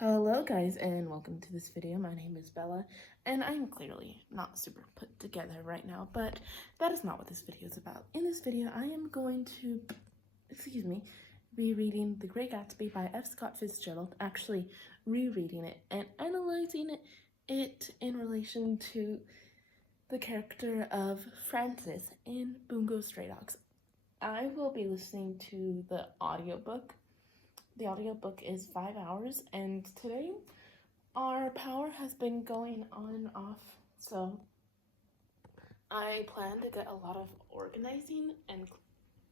Hello guys and welcome to this video. My name is Bella and I'm clearly not super put together right now, but that is not what this video is about. In this video I am going to, be reading The Great Gatsby by F. Scott Fitzgerald, actually rereading it and analyzing it in relation to the character of Francis in Bungo Stray Dogs. I will be listening to the audiobook. The audiobook is 5 hours, and today our power has been going on and off, so I plan to get a lot of organizing and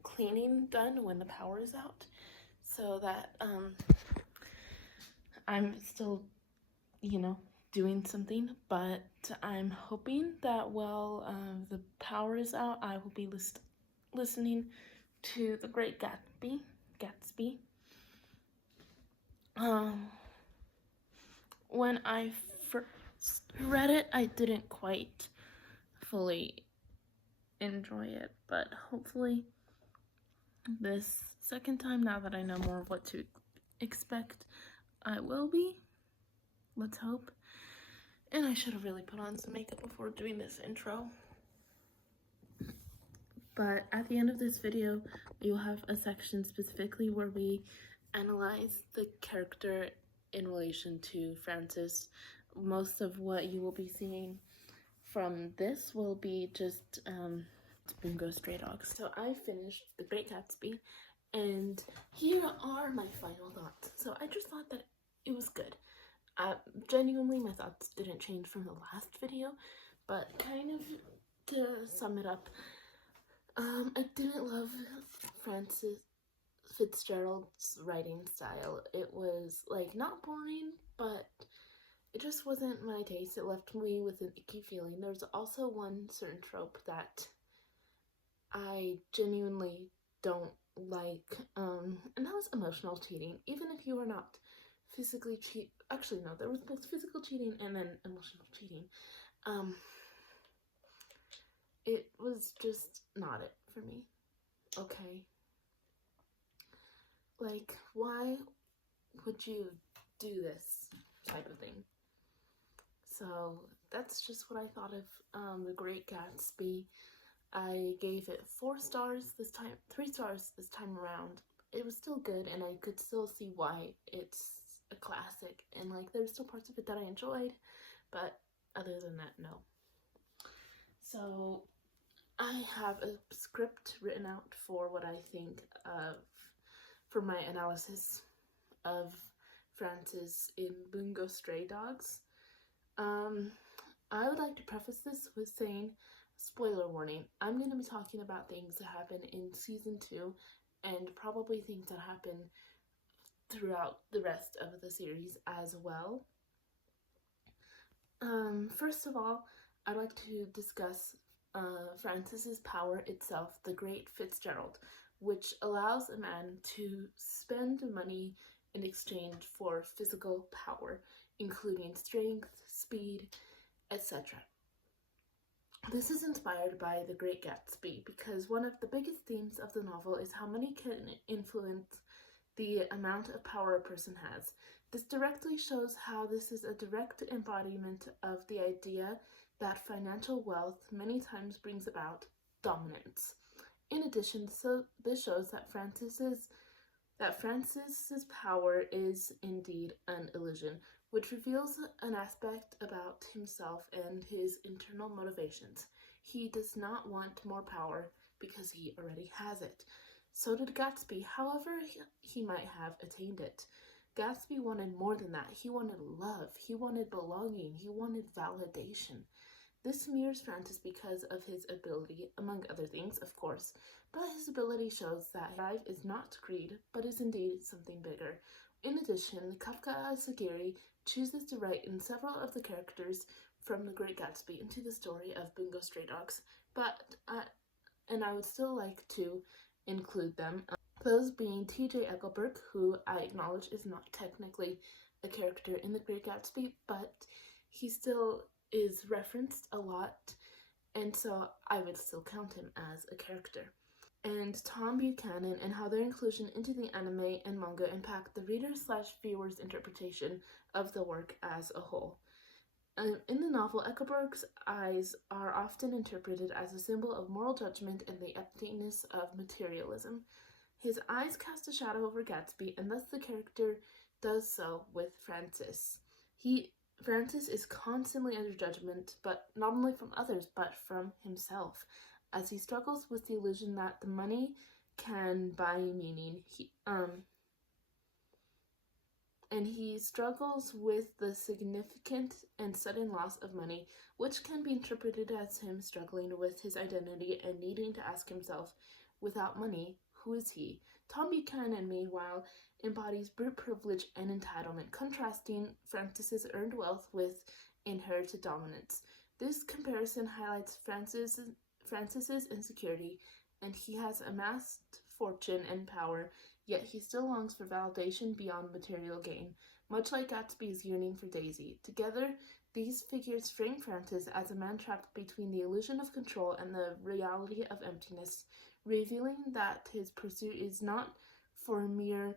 cleaning done when the power is out, so that I'm still, doing something, but I'm hoping that while the power is out, I will be listening to The Great Gatsby. When I first read it, I didn't quite fully enjoy it, but hopefully this second time, now that I know more of what to expect, I will be. Let's hope. And I should have really put on some makeup before doing this intro. But at the end of this video, you'll have a section specifically where we analyze the character in relation to Francis. Most of what you will be seeing from this will be just Bungo Stray Dogs. So I finished The Great Gatsby, and here are my final thoughts. So I just thought that it was good. Genuinely, my thoughts didn't change from the last video, but kind of to sum it up, I didn't love Francis Fitzgerald's writing style. It was like not boring, but it just wasn't my taste. It left me with an icky feeling. There's also one certain trope that I genuinely don't like, and that was emotional cheating. Even if you were not physically actually no, there was both physical cheating and then emotional cheating. It was just not it for me. Okay. Like, why would you do this type of thing? So that's just what I thought of The Great Gatsby. I gave it 4 stars this time, 3 stars this time around. It was still good, and I could still see why it's a classic, and like there's still parts of it that I enjoyed, but other than that, no. So I have a script written out for what I think of, for my analysis of Francis in Bungo Stray Dogs. I would like to preface this with saying, spoiler warning, I'm going to be talking about things that happen in season 2 and probably things that happen throughout the rest of the series as well. First of all, I'd like to discuss Francis's power itself, the Great Fitzgerald, which allows a man to spend money in exchange for physical power, including strength, speed, etc. This is inspired by The Great Gatsby because one of the biggest themes of the novel is how money can influence the amount of power a person has. This directly shows how this is a direct embodiment of the idea that financial wealth many times brings about dominance. In addition, this shows that Francis's power is indeed an illusion, which reveals an aspect about himself and his internal motivations. He does not want more power because he already has it. So did Gatsby, however he might have attained it. Gatsby wanted more than that. He wanted love, he wanted belonging, he wanted validation. This mirrors Francis because of his ability, among other things, of course, but his ability shows that drive is not greed, but is indeed something bigger. In addition, Kafka Asagiri chooses to write in several of the characters from The Great Gatsby into the story of Bungo Stray Dogs, and I would still like to include them. Those being T.J. Egelberg, who I acknowledge is not technically a character in The Great Gatsby, but he still is referenced a lot, and so I would still count him as a character. and Tom Buchanan, and how their inclusion into the anime and manga impact the reader/viewer's interpretation of the work as a whole. In the novel, Eckelberg's eyes are often interpreted as a symbol of moral judgment and the emptiness of materialism. His eyes cast a shadow over Gatsby, and thus the character does so with Francis. Francis is constantly under judgment, but not only from others, but from himself, as he struggles with the illusion that the money can buy meaning. He struggles with the significant and sudden loss of money, which can be interpreted as him struggling with his identity and needing to ask himself, without money, who is he? Tom Buchanan, meanwhile, embodies brute privilege and entitlement, contrasting Francis's earned wealth with inherited dominance. This comparison highlights Francis's insecurity, and he has amassed fortune and power, yet he still longs for validation beyond material gain, much like Gatsby's yearning for Daisy. Together, these figures frame Francis as a man trapped between the illusion of control and the reality of emptiness, revealing that his pursuit is not for mere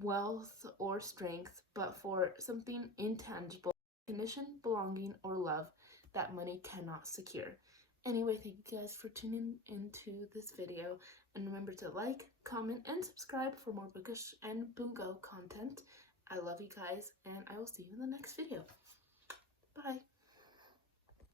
wealth or strength, but for something intangible, recognition, belonging, or love that money cannot secure. Anyway, thank you guys for tuning into this video, and remember to like, comment, and subscribe for more bookish and bungo content. I love you guys, and I will see you in the next video. Bye!